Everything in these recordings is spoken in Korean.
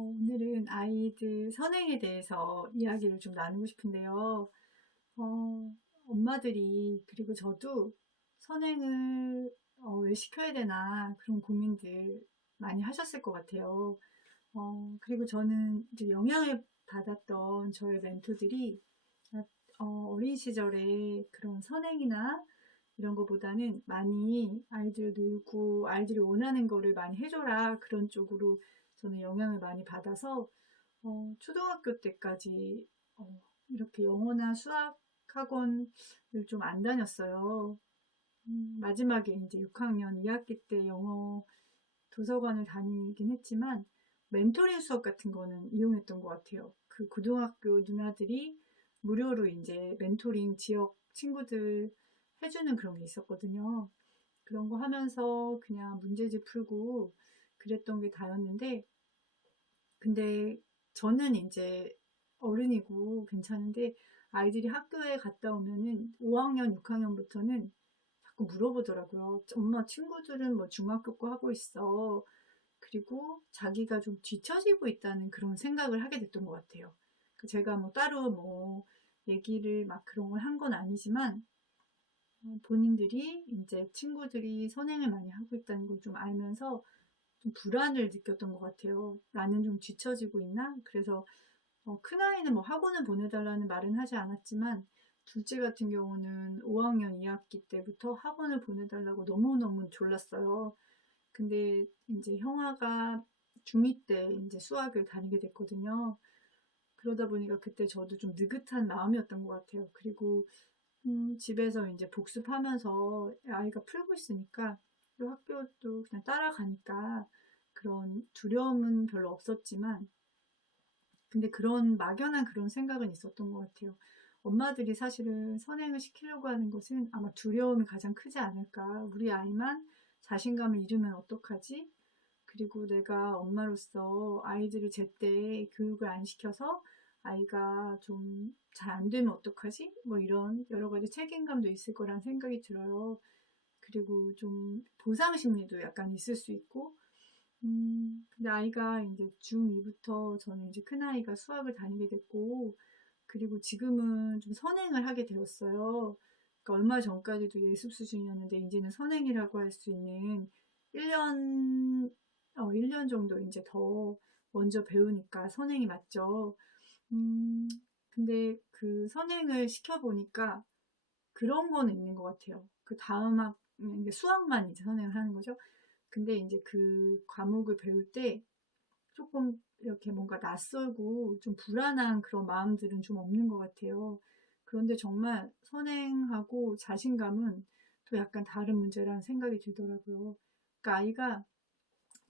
오늘은 아이들 선행에 대해서 이야기를 좀 나누고 싶은데요. 엄마들이, 그리고 저도 선행을 왜 시켜야 되나 그런 고민들 많이 하셨을 것 같아요. 그리고 저는 이제 영향을 받았던 저의 멘토들이 어린 시절에 그런 선행이나 이런 거보다는 많이 아이들 놀고 아이들이 원하는 거를 많이 해줘라 그런 쪽으로 저는 영향을 많이 받아서 초등학교 때까지 이렇게 영어나 수학 학원을 좀 안 다녔어요. 마지막에 이제 6학년 2학기 때 영어 도서관을 다니긴 했지만 멘토링 수업 같은 거는 이용했던 것 같아요. 그 고등학교 누나들이 무료로 이제 멘토링 지역 친구들 해주는 그런 게 있었거든요. 그런 거 하면서 그냥 문제집 풀고 그랬던 게 다였는데, 근데 저는 이제 어른이고 괜찮은데 아이들이 학교에 갔다 오면은 5학년, 6학년부터는 자꾸 물어보더라고요. 엄마 친구들은 뭐 중학교 거 하고 있어. 그리고 자기가 좀 뒤처지고 있다는 그런 생각을 하게 됐던 것 같아요. 제가 뭐 따로 뭐 얘기를 막 그런 걸 한 건 아니지만 본인들이 이제 친구들이 선행을 많이 하고 있다는 걸 좀 알면서 좀 불안을 느꼈던 것 같아요. 나는 좀 뒤처지고 있나? 그래서 큰아이는 뭐 학원을 보내달라는 말은 하지 않았지만 둘째 같은 경우는 5학년 2학기 때부터 학원을 보내달라고 너무너무 졸랐어요. 근데 이제 형아가 중2 때 이제 수학을 다니게 됐거든요. 그러다 보니까 그때 저도 좀 느긋한 마음이었던 것 같아요. 그리고 집에서 이제 복습하면서 아이가 풀고 있으니까 또 학교도 그냥 따라가니까 그런 두려움은 별로 없었지만 근데 그런 막연한 그런 생각은 있었던 것 같아요. 엄마들이 사실은 선행을 시키려고 하는 것은 아마 두려움이 가장 크지 않을까. 우리 아이만 자신감을 잃으면 어떡하지? 그리고 내가 엄마로서 아이들을 제때 교육을 안 시켜서 아이가 좀 잘 안 되면 어떡하지? 뭐 이런 여러 가지 책임감도 있을 거란 생각이 들어요. 그리고 좀 보상 심리도 약간 있을 수 있고, 근데 아이가 이제 중2부터 저는 이제 큰아이가 수학을 다니게 됐고, 그리고 지금은 좀 선행을 하게 되었어요. 그러니까 얼마 전까지도 예습 수준이었는데, 이제는 선행이라고 할 수 있는 1년, 1년 정도 이제 더 먼저 배우니까 선행이 맞죠. 음, 근데 그 선행을 시켜보니까 그런 거는 있는 것 같아요. 그 다음 이제 수학만 이제 선행을 하는 거죠. 근데 이제 그 과목을 배울 때 조금 이렇게 뭔가 낯설고 좀 불안한 그런 마음들은 좀 없는 것 같아요. 그런데 정말 선행하고 자신감은 또 약간 다른 문제라는 생각이 들더라고요. 그러니까 아이가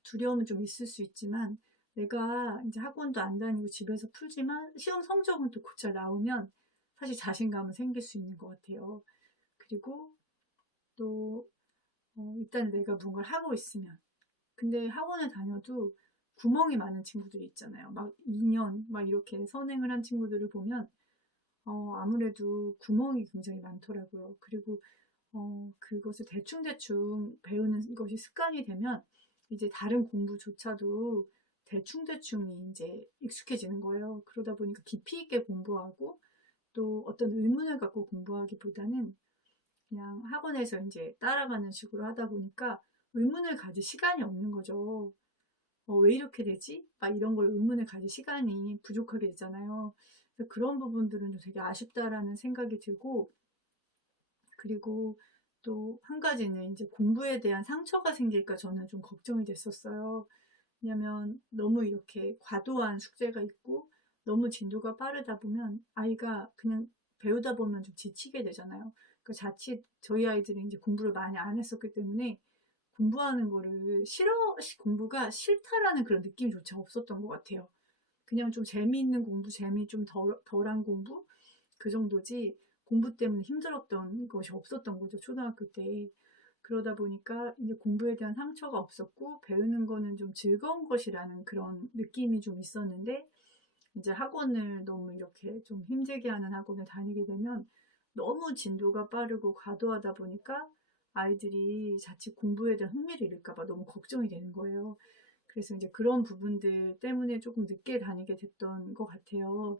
두려움은 좀 있을 수 있지만 내가 이제 학원도 안 다니고 집에서 풀지만 시험 성적은 또 곧잘 나오면 사실 자신감은 생길 수 있는 것 같아요. 그리고 또 일단 내가 뭔가를 하고 있으면 근데 학원을 다녀도 구멍이 많은 친구들이 있잖아요. 막 2년 막 이렇게 선행을 한 친구들을 보면 아무래도 구멍이 굉장히 많더라고요. 그리고 그것을 대충대충 배우는 것이 습관이 되면 이제 다른 공부조차도 대충대충이 이제 익숙해지는 거예요. 그러다 보니까 깊이 있게 공부하고 또 어떤 의문을 갖고 공부하기보다는 그냥 학원에서 이제 따라가는 식으로 하다 보니까 의문을 가질 시간이 없는 거죠. 왜 이렇게 되지? 막 이런 걸 의문을 가질 시간이 부족하게 되잖아요. 그래서 그런 부분들은 좀 되게 아쉽다라는 생각이 들고, 그리고 또 한 가지는 이제 공부에 대한 상처가 생길까 저는 좀 걱정이 됐었어요. 왜냐면 너무 이렇게 과도한 숙제가 있고 너무 진도가 빠르다 보면 아이가 그냥 배우다 보면 좀 지치게 되잖아요. 그 자칫 저희 아이들이 이제 공부를 많이 안 했었기 때문에 공부하는 거를 공부가 싫다라는 그런 느낌조차 없었던 것 같아요. 그냥 좀 재미있는 공부, 재미 좀 덜한 공부? 그 정도지 공부 때문에 힘들었던 것이 없었던 거죠, 초등학교 때. 그러다 보니까 이제 공부에 대한 상처가 없었고, 배우는 거는 좀 즐거운 것이라는 그런 느낌이 좀 있었는데, 이제 학원을 너무 이렇게 좀 힘들게 하는 학원을 다니게 되면 너무 진도가 빠르고 과도하다 보니까 아이들이 자칫 공부에 대한 흥미를 잃을까봐 너무 걱정이 되는 거예요. 그래서 이제 그런 부분들 때문에 조금 늦게 다니게 됐던 것 같아요.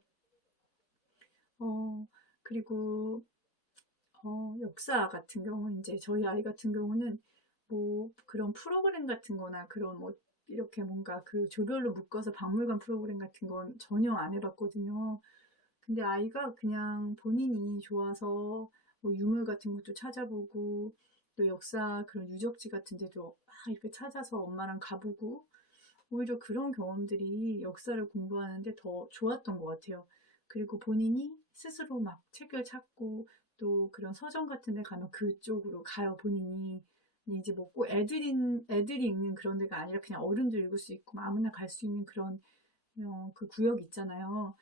어, 그리고 역사 같은 경우는 이제 저희 아이 같은 경우는 뭐 그런 프로그램 같은 거나 그런 뭐 이렇게 뭔가 그 조별로 묶어서 박물관 프로그램 같은 건 전혀 안 해봤거든요. 근데 아이가 그냥 본인이 좋아서 뭐 유물 같은 것도 찾아보고 또 역사 그런 유적지 같은 데도 막 이렇게 찾아서 엄마랑 가보고 오히려 그런 경험들이 역사를 공부하는데 더 좋았던 것 같아요. 그리고 본인이 스스로 막 책을 찾고 또 그런 서점 같은 데 가면 그쪽으로 가요, 본인이. 근데 이제 뭐 꼭 애들이 읽는 그런 데가 아니라 그냥 어른도 읽을 수 있고 아무나 갈 수 있는 그런 그 구역 있잖아요.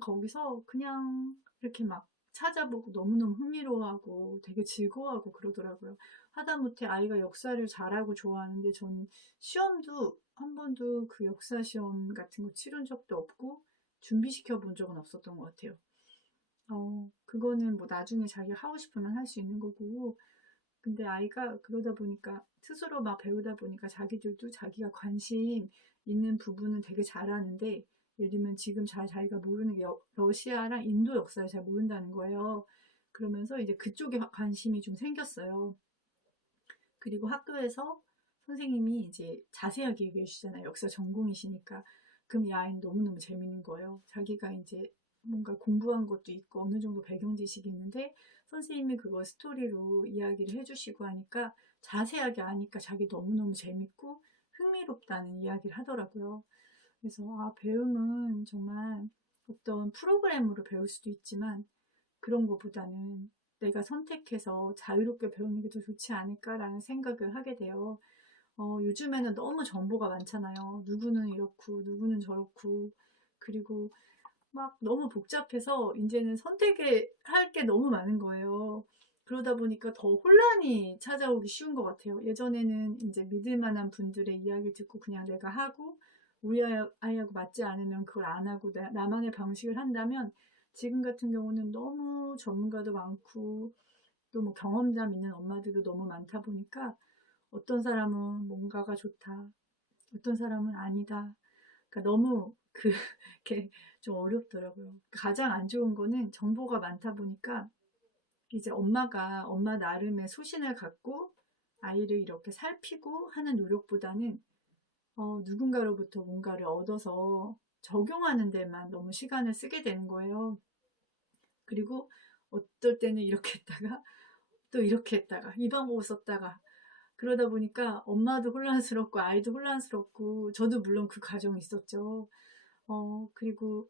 거기서 그냥 이렇게 막 찾아보고 너무너무 흥미로워하고 되게 즐거워하고 그러더라고요. 하다못해 아이가 역사를 잘하고 좋아하는데 저는 시험도 한 번도 그 역사 시험 같은 거 치른 적도 없고 준비시켜 본 적은 없었던 것 같아요. 그거는 뭐 나중에 자기가 하고 싶으면 할 수 있는 거고, 근데 아이가 그러다 보니까 스스로 막 배우다 보니까 자기들도 자기가 관심 있는 부분은 되게 잘하는데, 예를 들면 지금 자기가 모르는 게 러시아랑 인도 역사를 잘 모른다는 거예요. 그러면서 이제 그쪽에 관심이 좀 생겼어요. 그리고 학교에서 선생님이 이제 자세하게 얘기해 주잖아요. 역사 전공이시니까. 그럼 이 아이는 너무너무 재밌는 거예요. 자기가 이제 뭔가 공부한 것도 있고 어느 정도 배경 지식이 있는데 선생님이 그걸 스토리로 이야기를 해주시고 하니까 자세하게 아니까 자기 너무너무 재밌고 흥미롭다는 이야기를 하더라고요. 그래서 배움은 정말 어떤 프로그램으로 배울 수도 있지만 그런 것보다는 내가 선택해서 자유롭게 배우는 게 더 좋지 않을까라는 생각을 하게 돼요. 요즘에는 너무 정보가 많잖아요. 누구는 이렇고, 누구는 저렇고, 그리고 막 너무 복잡해서 이제는 선택을 할 게 너무 많은 거예요. 그러다 보니까 더 혼란이 찾아오기 쉬운 것 같아요. 예전에는 이제 믿을 만한 분들의 이야기를 듣고 그냥 내가 하고, 우리 아이하고 맞지 않으면 그걸 안 하고 나만의 방식을 한다면 지금 같은 경우는 너무 전문가도 많고 또 뭐 경험담 있는 엄마들도 너무 많다 보니까 어떤 사람은 뭔가가 좋다, 어떤 사람은 아니다. 그러니까 너무 이렇게 좀 어렵더라고요. 가장 안 좋은 거는 정보가 많다 보니까 이제 엄마 나름의 소신을 갖고 아이를 이렇게 살피고 하는 노력보다는 누군가로부터 뭔가를 얻어서 적용하는 데만 너무 시간을 쓰게 되는 거예요. 그리고 어떨 때는 이렇게 했다가 또 이렇게 했다가 이 방법을 썼다가 그러다 보니까 엄마도 혼란스럽고 아이도 혼란스럽고 저도 물론 그 과정이 있었죠. 그리고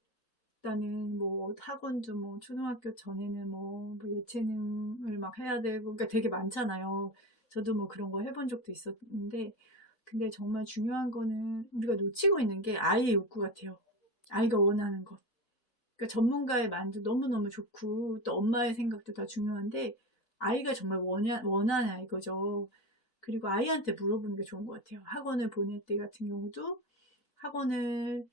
일단은 뭐 학원도 뭐 초등학교 전에는 뭐 예체능을 막 해야 되고 그러니까 되게 많잖아요. 저도 뭐 그런 거 해본 적도 있었는데 근데 정말 중요한 거는 우리가 놓치고 있는 게 아이의 욕구 같아요. 아이가 원하는 것. 그러니까 전문가의 말도 너무너무 좋고 또 엄마의 생각도 다 중요한데 아이가 정말 원하냐 이거죠. 그리고 아이한테 물어보는 게 좋은 것 같아요. 학원을 보낼 때 같은 경우도 학원을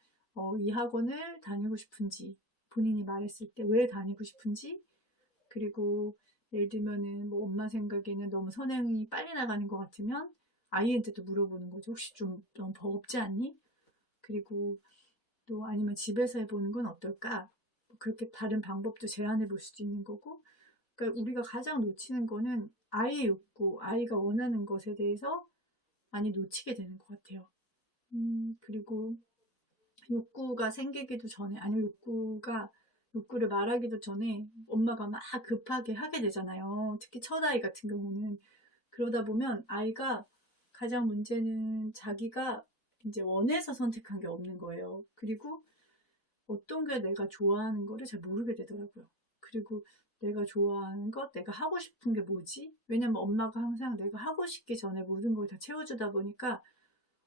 이 학원을 다니고 싶은지 본인이 말했을 때 왜 다니고 싶은지 그리고 예를 들면은 뭐 엄마 생각에는 너무 선행이 빨리 나가는 것 같으면 아이한테도 물어보는 거죠. 혹시 좀 너무 버겁지 않니? 그리고 또 아니면 집에서 해보는 건 어떨까? 그렇게 다른 방법도 제안해 볼 수도 있는 거고 그러니까 우리가 가장 놓치는 거는 아이의 욕구, 아이가 원하는 것에 대해서 많이 놓치게 되는 것 같아요. 그리고 욕구가 생기기도 전에, 아니 욕구를 말하기도 전에 엄마가 막 급하게 하게 되잖아요. 특히 첫아이 같은 경우는. 그러다 보면 아이가 가장 문제는 자기가 이제 원해서 선택한 게 없는 거예요. 그리고 어떤 게 내가 좋아하는 거를 잘 모르게 되더라고요. 그리고 내가 좋아하는 것, 내가 하고 싶은 게 뭐지? 왜냐면 엄마가 항상 내가 하고 싶기 전에 모든 걸 다 채워주다 보니까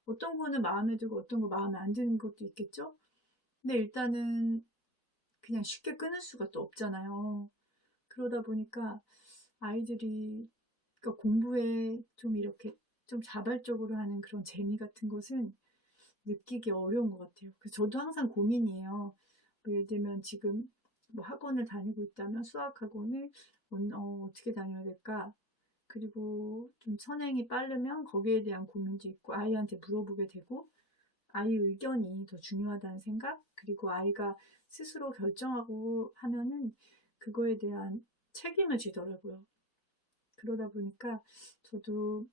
어떤 거는 마음에 들고 어떤 거 마음에 안 드는 것도 있겠죠? 근데 일단은 그냥 쉽게 끊을 수가 또 없잖아요. 그러다 보니까 아이들이 그러니까 공부에 좀 이렇게 좀 자발적으로 하는 그런 재미 같은 것은 느끼기 어려운 것 같아요. 그래서 저도 항상 고민이에요. 뭐 예를 들면 지금 뭐 학원을 다니고 있다면 수학 학원을 어떻게 다녀야 될까? 그리고 좀 선행이 빠르면 거기에 대한 고민도 있고 아이한테 물어보게 되고 아이의 의견이 더 중요하다는 생각, 그리고 아이가 스스로 결정하고 하면은 그거에 대한 책임을 지더라고요. 그러다 보니까 저도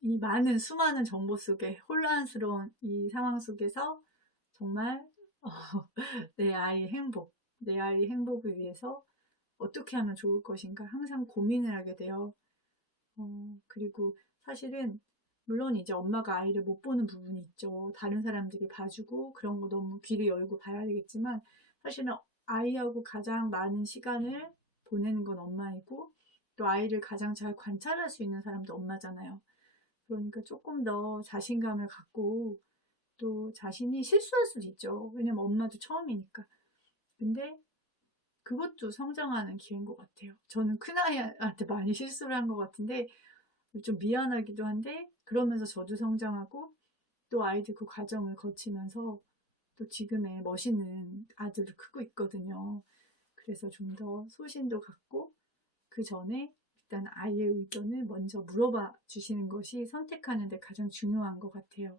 이 많은 수많은 정보 속에 혼란스러운 이 상황 속에서 정말 어, 내 아이의 내 아이의 행복을 위해서 어떻게 하면 좋을 것인가 항상 고민을 하게 돼요. 그리고 사실은 물론 이제 엄마가 아이를 못 보는 부분이 있죠. 다른 사람들이 봐주고 그런 거 너무 귀를 열고 봐야 되겠지만 사실은 아이하고 가장 많은 시간을 보내는 건 엄마이고 또 아이를 가장 잘 관찰할 수 있는 사람도 엄마잖아요. 그러니까 조금 더 자신감을 갖고 또 자신이 실수할 수도 있죠. 왜냐면 엄마도 처음이니까. 근데 그것도 성장하는 기회인 것 같아요. 저는 큰아이한테 많이 실수를 한 것 같은데 좀 미안하기도 한데 그러면서 저도 성장하고 또 아이들 그 과정을 거치면서 또 지금의 멋있는 아들을 크고 있거든요. 그래서 좀 더 소신도 갖고 그 전에 일단 아이의 의견을 먼저 물어봐 주시는 것이 선택하는 데 가장 중요한 것 같아요.